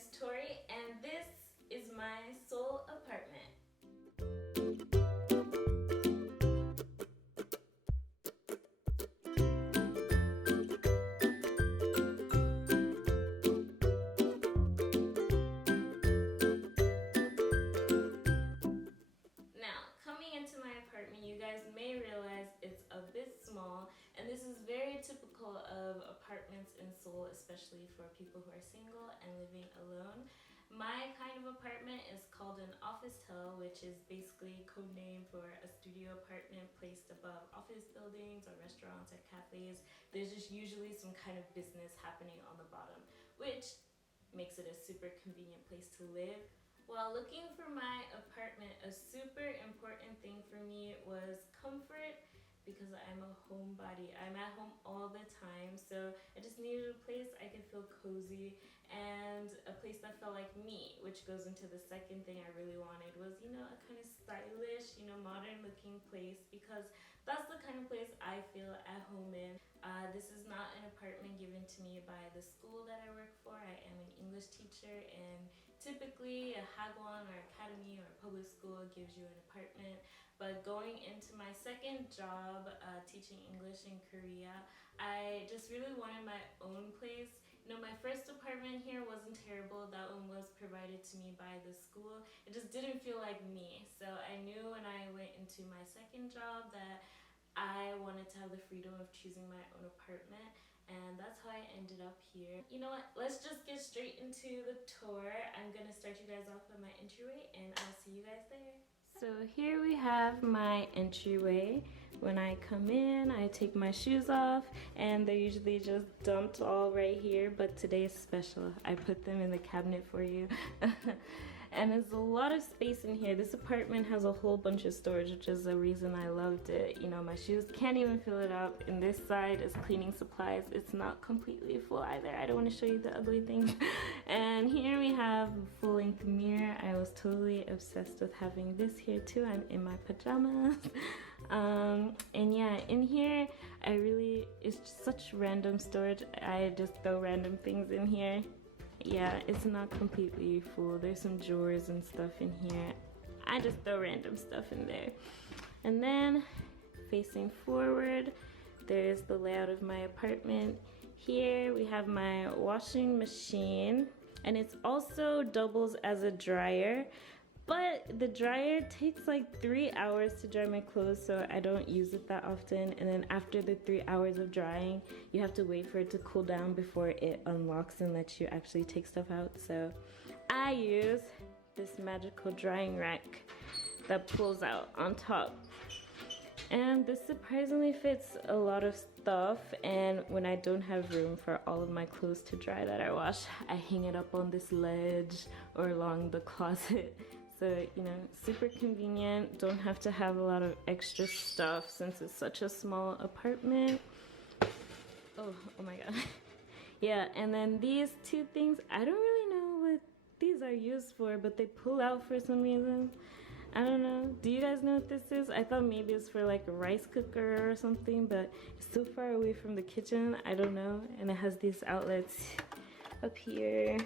is Tori, and this is my Seoul apartment. Now, coming into my apartment, you guys may realize it's a bit small, and this is very typical of apartments in Seoul, especially for people who are single and living alone. My kind of apartment is called an office-tel, which is basically code name for a studio apartment placed above office buildings or restaurants or cafes. There's just usually some kind of business happening on the bottom, which makes it a super convenient place to live. While looking for my apartment, a super important thing for me was comfort, because I'm a homebody. I'm at home all the time, so I just needed a place I could feel cozy and a place that felt like me, which goes into the second thing I really wanted was, a kind of stylish, modern looking place, because that's the kind of place I feel at home in. This is not an apartment given to me by the school that I work for. I am an English teacher, and typically a hagwon or academy or public school gives you an apartment. But going into my second job, teaching English in Korea, I just really wanted my own place. My first apartment here wasn't terrible. That one was provided to me by the school. It just didn't feel like me. So I knew when I went into my second job that I wanted to have the freedom of choosing my own apartment, and that's how I ended up here. You know what? Let's just get straight into the tour. I'm gonna start you guys off at my entryway, and I'll see you guys there. So here we have my entryway. When I come in, I take my shoes off, and they're usually just dumped all right here, but today is special. I put them in the cabinet for you. And there's a lot of space in here. This apartment has a whole bunch of storage, which is the reason I loved it. My shoes can't even fill it up. And this side is cleaning supplies. It's not completely full either. I don't want to show you the ugly things. And here we have a full-length mirror. I was totally obsessed with having this here too. I'm in my pajamas. And yeah, in here, it's just such random storage. I just throw random things in here. Yeah, it's not completely full. There's some drawers and stuff in here. I just throw random stuff in there. And then facing forward, there's the layout of my apartment. Here we have my washing machine, and it's also doubles as a dryer. But the dryer takes like 3 hours to dry my clothes, so I don't use it that often. And then after the 3 hours of drying, you have to wait for it to cool down before it unlocks and lets you actually take stuff out. So I use this magical drying rack that pulls out on top. And this surprisingly fits a lot of stuff, and when I don't have room for all of my clothes to dry that I wash, I hang it up on this ledge or along the closet. So, super convenient. Don't have to have a lot of extra stuff since it's such a small apartment. Oh my god. Yeah, and then these two things, I don't really know what these are used for, but they pull out for some reason. I don't know. Do you guys know what this is? I thought maybe it's for like a rice cooker or something, but it's so far away from the kitchen. I don't know. And it has these outlets up here.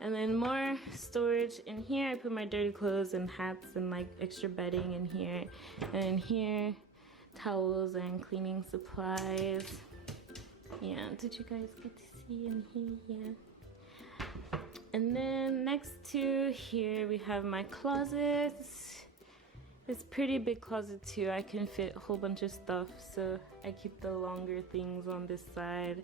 And then more storage in here. I put my dirty clothes and hats and like extra bedding in here. And in here, towels and cleaning supplies. Yeah, did you guys get to see in here? Yeah. And then next to here, we have my closets. It's a pretty big closet too. I can fit a whole bunch of stuff, so I keep the longer things on this side.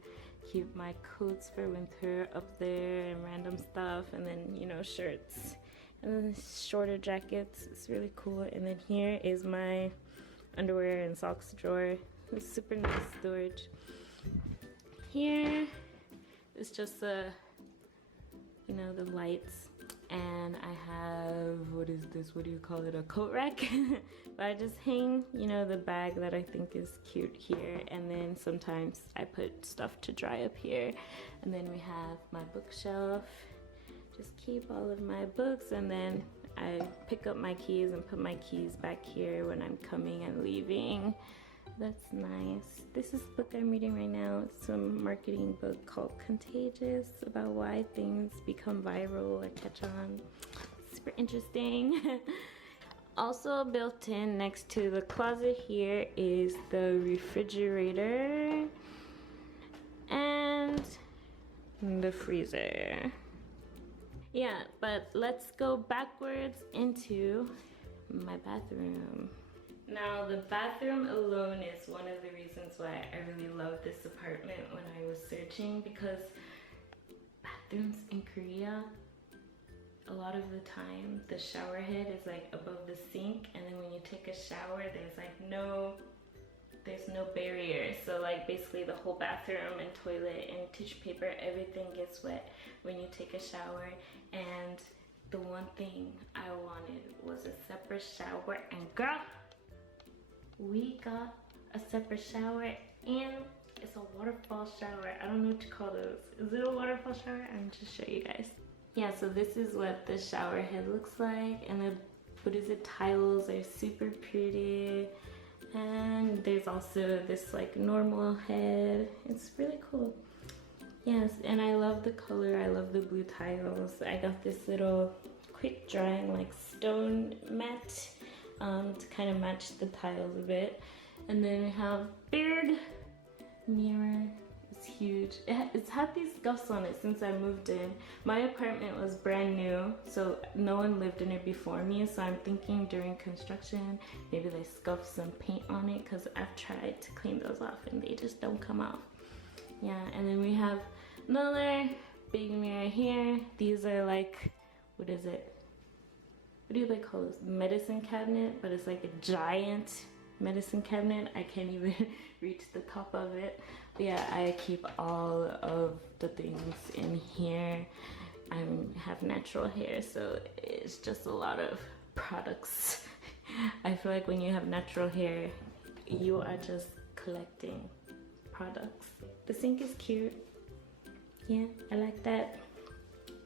Keep my coats for winter up there and random stuff, and then shirts, and then shorter jackets. It's really cool. And then here is my underwear and socks drawer. It's super nice storage. Here is just the lights, and I have, what is this, what do you call it, a coat rack? But I just hang the bag that I think is cute here, and then sometimes I put stuff to dry up here. And then we have my bookshelf, just keep all of my books, and then I pick up my keys and put my keys back here when I'm coming and leaving. That's nice. This is the book I'm reading right now. It's a marketing book called Contagious, about why things become viral or catch on. Super interesting. Also built in next to the closet here is the refrigerator and the freezer. Yeah, but let's go backwards into my bathroom. Now, the bathroom alone is one of the reasons why I really love this apartment when I was searching, because bathrooms in Korea, a lot of the time, the shower head is like above the sink, and then when you take a shower, there's no barrier. So like basically the whole bathroom and toilet and tissue paper, everything gets wet when you take a shower. And the one thing I wanted was a separate shower, and girl, we got a separate shower, and it's a waterfall shower. I don't know what to call those. Is it a waterfall shower? I'm just show you guys. Yeah, so this is what the shower head looks like, and the tiles are super pretty. And there's also this like normal head. It's really cool. Yes, and I love the color. I love the blue tiles. I got this little quick drying like stone mat to kind of match the tiles a bit. And then we have big mirror. It's huge. It's had these scuffs on it since I moved in. My apartment was brand new, so no one lived in it before me. So I'm thinking during construction, maybe they scuffed some paint on it, because I've tried to clean those off and they just don't come off. Yeah, and then we have another big mirror here. These are like, what is it? What do they call this? Medicine cabinet, but it's like a giant medicine cabinet. I can't even reach the top of it. But yeah, I keep all of the things in here. I have natural hair, so it's just a lot of products. I feel like when you have natural hair, you are just collecting products. The sink is cute. Yeah, I like that.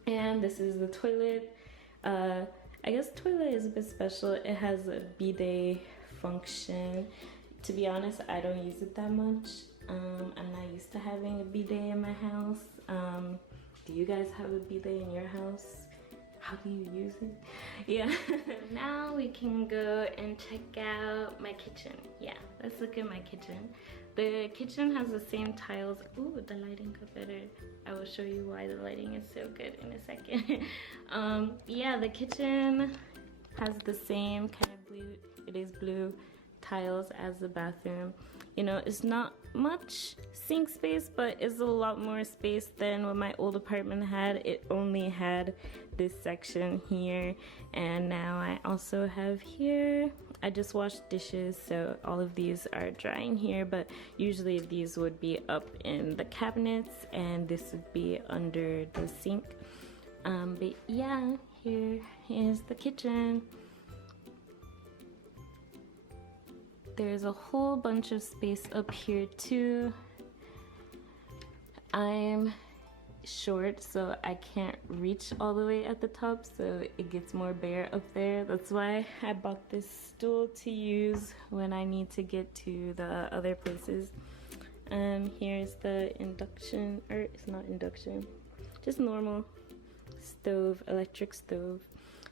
And this is the toilet. I guess toilet is a bit special. It has a bidet function. To be honest, I don't use it that much. I'm not used to having a bidet in my house. Do you guys have a bidet in your house? How do you use it? Yeah. Now we can go and check out my kitchen. Yeah, let's look at my kitchen. The kitchen has the same tiles. Ooh, the lighting got better. I will show you why the lighting is so good in a second. Yeah, the kitchen has the same kind of blue, it is blue tiles as the bathroom. You know, it's not much sink space, but it's a lot more space than what my old apartment had. It only had this section here, and now I also have here. I just washed dishes, so all of these are drying here, but usually these would be up in the cabinets and this would be under the sink. But yeah, here is the kitchen. There's a whole bunch of space up here too. I'm short, so I can't reach all the way at the top, so it gets more bare up there. That's why I bought this stool to use when I need to get to the other places. Here's the induction, or it's not induction, just normal stove, electric stove.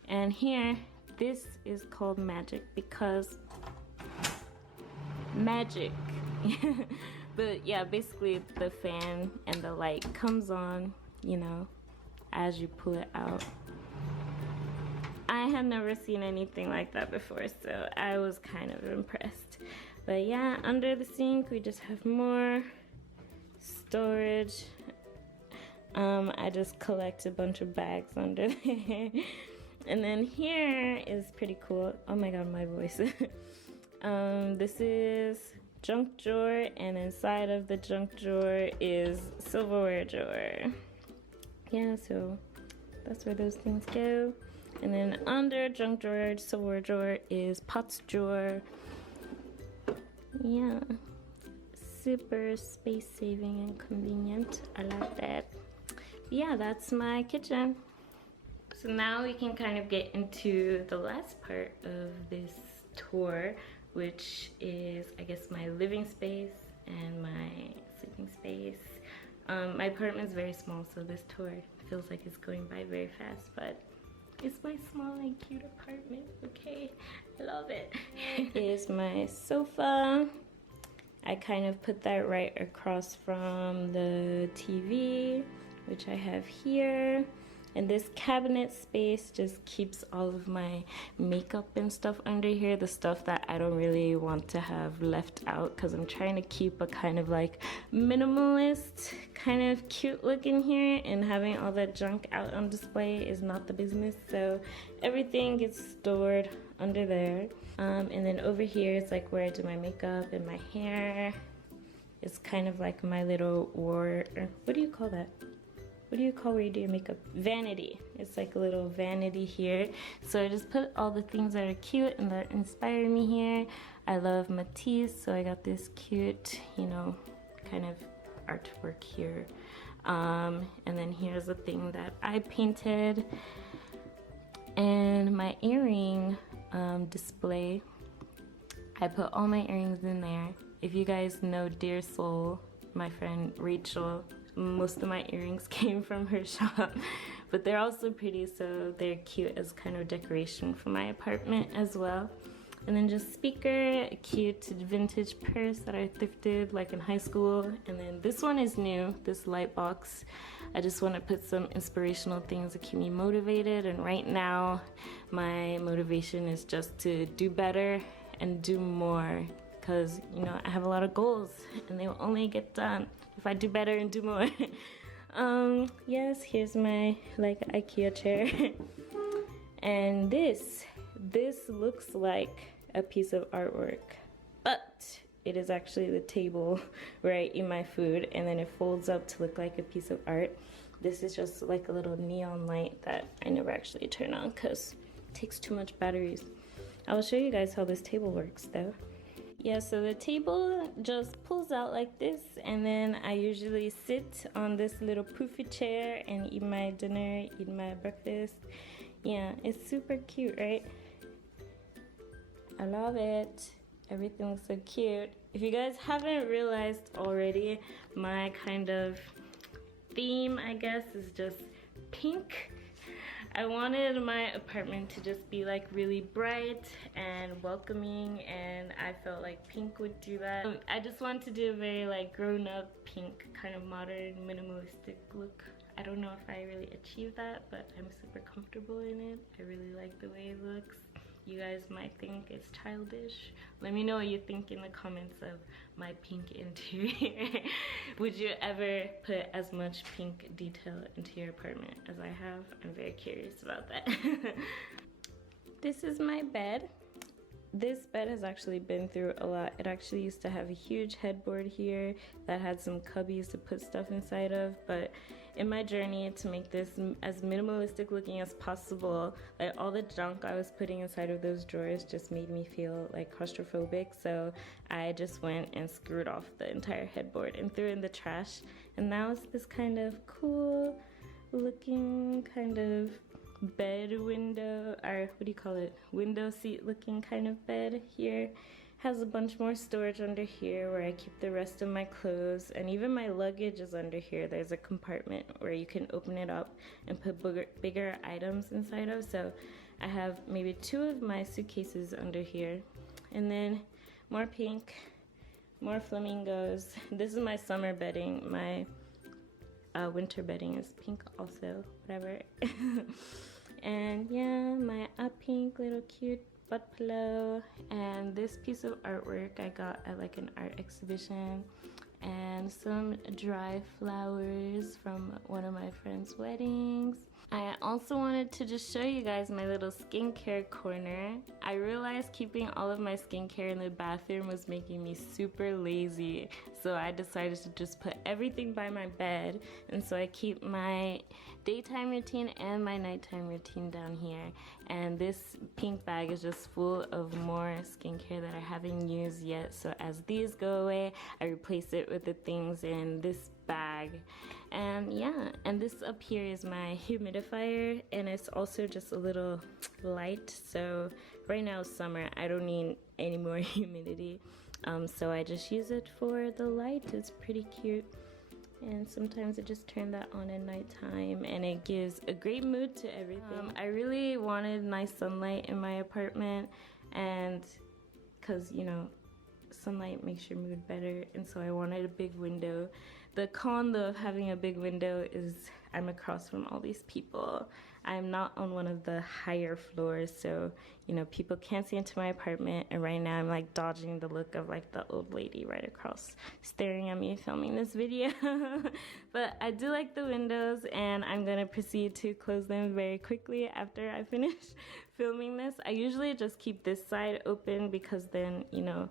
And here, this is called magic because magic. But yeah, basically the fan and the light comes on, you know, as you pull it out. I had never seen anything like that before, so I was kind of impressed. But yeah, under the sink we just have more storage. I just collect a bunch of bags under there. And then here is pretty cool. Oh my god, my voice. This is junk drawer, and inside of the junk drawer is silverware drawer. Yeah, so that's where those things go. And then under junk drawer, silverware drawer is pots drawer. Yeah, super space saving and convenient. I like that. Yeah, that's my kitchen. So now we can kind of get into the last part of this tour, which is, I guess, my living space and my sleeping space. My apartment is very small, so this tour feels like it's going by very fast, but it's my small and cute apartment, okay? I love it. Here's my sofa. I kind of put that right across from the TV, which I have here. And this cabinet space just keeps all of my makeup and stuff under here, the stuff that I don't really want to have left out, because I'm trying to keep a kind of like minimalist, kind of cute look in here, and having all that junk out on display is not the business, so everything gets stored under there. And then over here is like where I do my makeup and my hair. It's kind of like my little what do you call that? What do you call where you do your makeup? Vanity. It's like a little vanity here. So I just put all the things that are cute and that inspire me here. I love Matisse, so I got this cute, you know, kind of artwork here. And then here's a thing that I painted. And my earring display. I put all my earrings in there. If you guys know Dear Soul, my friend Rachel, most of my earrings came from her shop, but they're also pretty, so they're cute as kind of decoration for my apartment as well. And then just speaker, a cute vintage purse that I thrifted like in high school. And then this one is new, this light box. I just want to put some inspirational things that keep me motivated, and right now my motivation is just to do better and do more, because you know I have a lot of goals and they will only get done if I do better and do more. Yes, here's my like IKEA chair. And this looks like a piece of artwork, but it is actually the table where I eat my food, and then it folds up to look like a piece of art. This is just like a little neon light that I never actually turn on because it takes too much batteries. I will show you guys how this table works though. Yeah, so the table just pulls out like this, and then I usually sit on this little poofy chair and eat my dinner, eat my breakfast. Yeah, it's super cute, right? I love it. Everything looks so cute. If you guys haven't realized already, my kind of theme, I guess, is just pink. I wanted my apartment to just be like really bright and welcoming, and I felt like pink would do that. I just wanted to do a very like grown-up pink, kind of modern, minimalistic look. I don't know if I really achieved that, but I'm super comfortable in it. I really like the way it looks. You guys might think it's childish. Let me know what you think in the comments of my pink interior. Would you ever put as much pink detail into your apartment as I have? I'm very curious about that. This is my bed. This bed has actually been through a lot. It actually used to have a huge headboard here that had some cubbies to put stuff inside of, but in my journey to make this as minimalistic looking as possible, like all the junk I was putting inside of those drawers just made me feel like claustrophobic, so I just went and screwed off the entire headboard and threw it in the trash. And now it's this kind of cool looking kind of bed window, or what do you call it, window seat looking kind of bed here. Has a bunch more storage under here where I keep the rest of my clothes, and even my luggage is under here. There's a compartment where you can open it up and put bigger items inside of, so I have maybe 2 of my suitcases under here. And then more pink, more flamingos. This is my summer bedding. My winter bedding is pink also, whatever. And yeah, my pink little cute butt pillow, and this piece of artwork I got at like an art exhibition, and some dry flowers from one of my friend's weddings. I also wanted to just show you guys my little skincare corner. I realized keeping all of my skincare in the bathroom was making me super lazy, so I decided to just put everything by my bed, and so I keep my daytime routine and my nighttime routine down here. And this pink bag is just full of more skincare that I haven't used yet, so as these go away, I replace it with the things in this bag. And yeah, and this up here is my humidifier, and it's also just a little light, so right now it's summer, I don't need any more humidity. So I just use it for the light. It's pretty cute. And sometimes I just turn that on at nighttime and it gives a great mood to everything. I really wanted nice sunlight in my apartment, and because, you know, sunlight makes your mood better, and so I wanted a big window. The con though of having a big window is I'm across from all these people. I'm not on one of the higher floors, so you know, people can't see into my apartment, and right now I'm like dodging the look of like the old lady right across staring at me filming this video. But I do like the windows, and I'm gonna proceed to close them very quickly after I finish filming this. I usually just keep this side open because then, you know,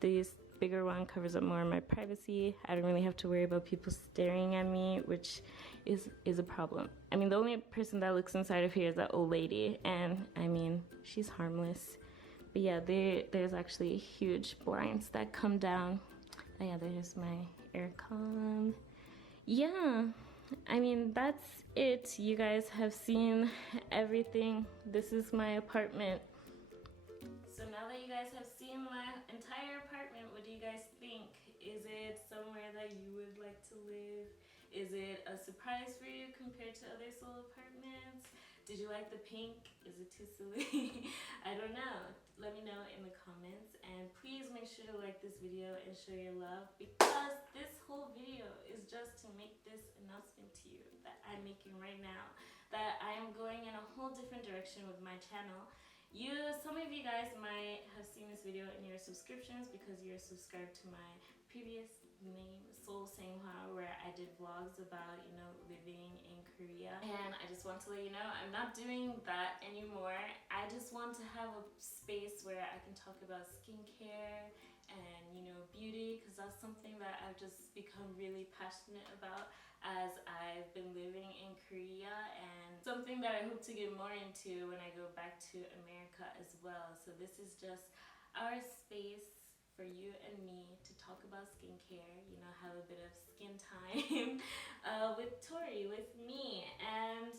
this bigger one covers up more of my privacy. I don't really have to worry about people staring at me, which is a problem. I mean, the only person that looks inside of here is that old lady, and I mean, she's harmless. But yeah, there's actually huge blinds that come down. Oh yeah, there's my aircon. Yeah, I mean, that's it. You guys have seen everything. This is my apartment. So now that you guys have seen my entire apartment, what do you guys think? Is it somewhere that you would like to live? Is it a surprise for you compared to other Seoul apartments? Did you like the pink? Is it too silly? I don't know. Let me know in the comments, and please make sure to like this video and show your love, because this whole video is just to make this announcement to you that I'm making right now, that I am going in a whole different direction with my channel. Some of you guys might have seen this video in your subscriptions because you're subscribed to my previous name, Seoul Sanghwa, where I did vlogs about, you know, living in Korea. And I just want to let you know, I'm not doing that anymore. I just want to have a space where I can talk about skincare and, you know, beauty, because that's something that I've just become really passionate about as I've been living in Korea, and something that I hope to get more into when I go back to America as well. So this is just our space for you and me to talk about skincare, you know, have a bit of skin time with Tori, with me. And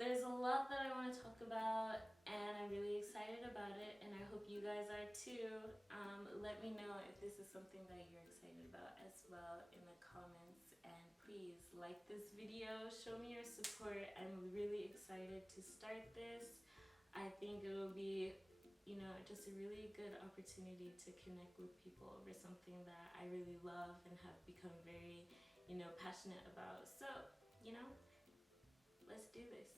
there's a lot that I want to talk about, and I'm really excited about it, and I hope you guys are too. Let me know if this is something that you're excited about as well in the comments, and please like this video, show me your support. I'm really excited to start this. I think it will be, you know, just a really good opportunity to connect with people over something that I really love and have become very, you know, passionate about. So, you know, let's do this.